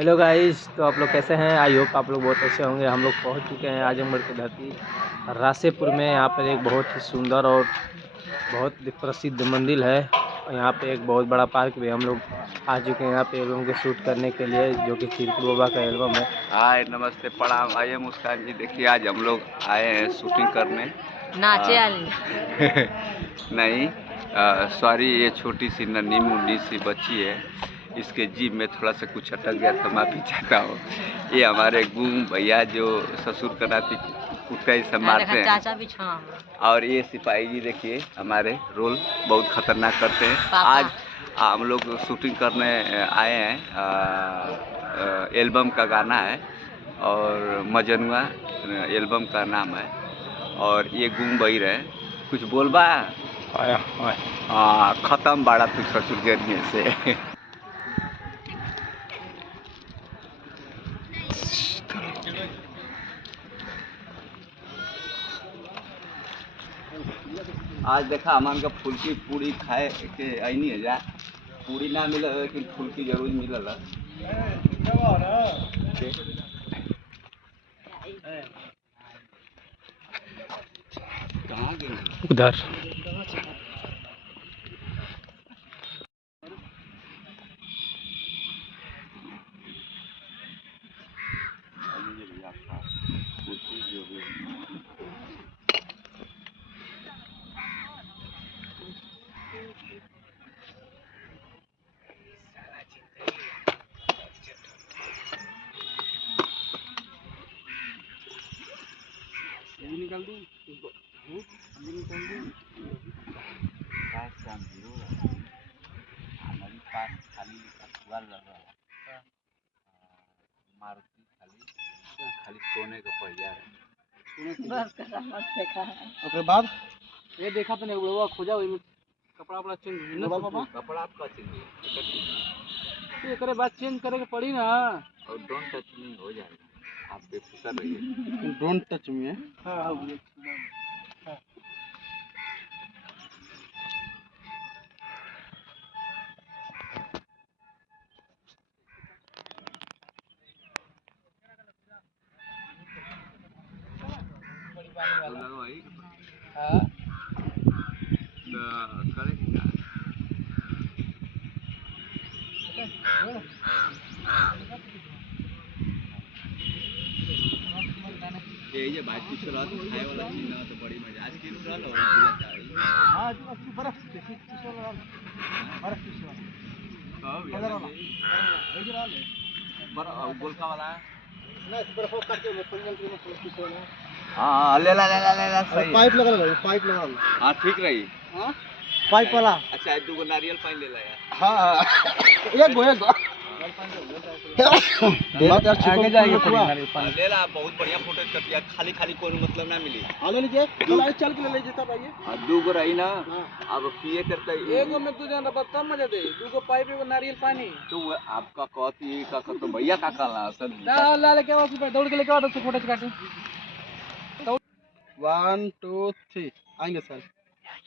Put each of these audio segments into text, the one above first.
Hello guys, तो आप लोग कैसे हैं? आई होप आप लोग बहुत अच्छे होंगे। हम लोग पहुंच चुके हैं आजमगढ़ की धरती रासेपुर में। यहाँ पर एक बहुत ही सुंदर और बहुत प्रसिद्ध मंदिर है। और यहाँ पे एक बहुत बड़ा पार्क भी हम लोग आ चुके हैं यहाँ पे एल्बम के शूट करने के लिए, जो कि चिरकुट बाबा का एल्बम है। हाय, नमस्ते, प्रणाम। आइए मुस्कान जी, देखिए आज हम लोग आए हैं शूटिंग करने। नाचे वाली नहीं, सॉरी, ये छोटी सी नन्ही मुन्नी सी बच्ची है, इसके जीभ में थोड़ा सा कुछ अटक गया था, माफी चाहता हूँ। ये हमारे गूंग भैया जो ससुर का नाती कुत्ता ही सब मारते हैं। चाचा भी और ये सिपाही जी देखिए हमारे रोल बहुत खतरनाक करते हैं। आज हम लोग शूटिंग करने आए हैं। एल्बम का गाना है और मजनुआ एल्बम का नाम है। और ये गूंग बहिर है, कुछ बोलबा। खत्म बाड़ा तू ससुर जरिए से। आज देखा हमान का फुल्की पूरी खाए के आई है जा। पूरी ना मिले लेकिन फुल्की जरूर मिलल है। कहाँ गए? उधर निकाल दूँ, निकाल दूँ। हमारी पास खाली अखबार लगा है। मारुति खाली सोने का पहिया है। ओके बाद ये देखा तो नहीं, वो खोजा हुई कपड़ा वपड़ा चेंज कपड़ा आपका चाहिए, तो एक बात चेंज करे के पड़ी ना। और डोंट टच मी हो जाएगा, आप बेफिक्र रहिए। डोंट टच मी है। हाँ ये भाई कुछ रहा तो खाए वाला चीज ना तो बड़ी मजा आज किन रहा और पूरा चावल। हां अच्छी बर्फ देखिए किस वाला बर्फ किस वाला हां कलर वाला है जो वाला बर्फ गोलका वाला ना बर्फ काट के पंजल के में किस वाला। हां ले ला सही पाइप लगा लो, पाइप लगा लो। हां ठीक रही। हां पाइप वाला। अच्छा दो गो नारियल पानी ले ला यार। हां एक गो आगे जाएंगे पानी ले ला, बहुत बढ़िया फोटो कटिया। खाली खाली कोई मतलब ना मिली। आलो लीजिए चल चल के ले लीजिए तब आइए। हां दो गो रही ना। हां अब पिए करते एगो में तू जान रहा तब मजा दे, दूगो पाइप एगो नारियल पानी। तो वो आपका कहती का तो भैया का काला असल ला ला लेके आओ, दौड़ के लेके आओ तो फोटो काटे। 1 2 3 आएंगे सर।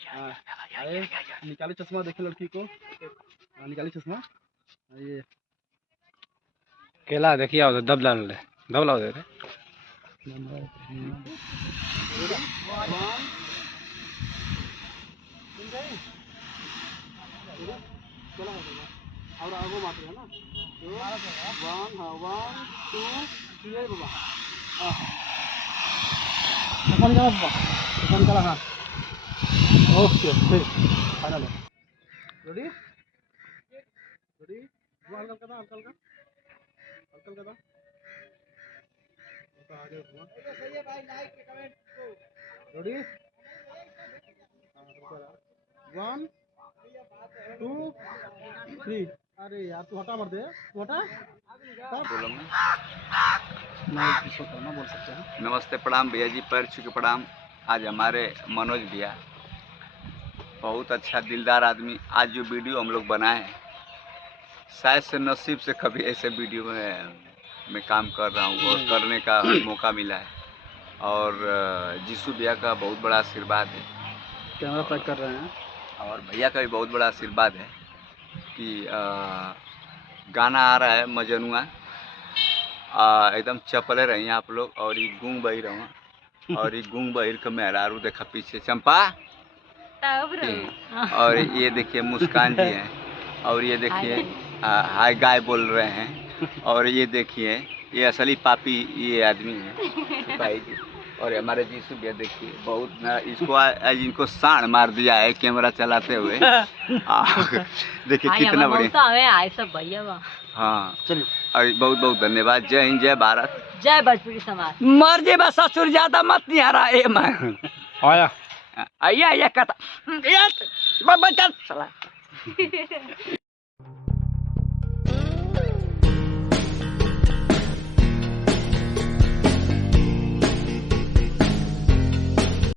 हाँ आए, निकाले चश्मा, देखे लड़की को। निकाले चश्मा। ये केला देखिए, आओ दब ला ले, दब लाओ दे रे। और आगो मात्र है ना। 1 हाँ 1 2 3 बाबा। चश्मा निकाला बाबा, चश्मा निकाला। हाँ ओके ठीक फाइनल है। रेडी रेडी हल्का का हल्का का हल्का का आगे सही है भाई। लाइक के कमेंट को रेडी। 1 2 3। अरे यार तू हटा मत दे, तू हटा बोलो मैं। नहीं किसको करना बोल सकते हैं। नमस्ते, प्रणाम भैया जी, पैर छू के प्रणाम। आज हमारे मनोज भैया बहुत अच्छा दिलदार आदमी, आज जो वीडियो हम लोग बनाए हैं शायद से नसीब से कभी ऐसे वीडियो में मैं काम कर रहा हूँ और करने का मौका मिला है। और जीसू भैया का बहुत बड़ा आशीर्वाद है, कैमरा पैक कर रहे हैं। और भैया का भी बहुत बड़ा आशीर्वाद है कि गाना आ रहा है मजनुआ एकदम चपले रही आप लोग। और ये गूंग बही रहो और ये गूंग बहिर के मेहरारू देखा पीछे चंपा। और ये देखिए मुस्कान जी हैं और ये देखिए हाय गाय बोल रहे हैं। और ये देखिए ये असली पापी ये आदमी है भाई जी। और हमारे जीसू भैया देखिए बहुत ना इसको आज इनको साण मार दिया है कैमरा चलाते हुए। देखिए कितना बढ़िया आए सब भैया। हाँ चलिए और बहुत बहुत धन्यवाद। जय हिंद जय भारत जय भोजपुरी समाज। मर जे बस ससुर ज्यादा मत नहीं आ रहा है मैं आया आइया आइया कहता